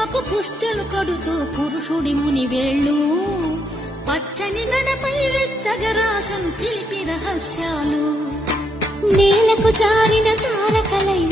బొమ్మకు పుస్తెలు కడుతూ పురుషుడి ముని వేళ్ళు పచ్చని గడపై వెచ్చగరాసను తెలిపి రహస్యాలు నేలకు జారిన తారకలై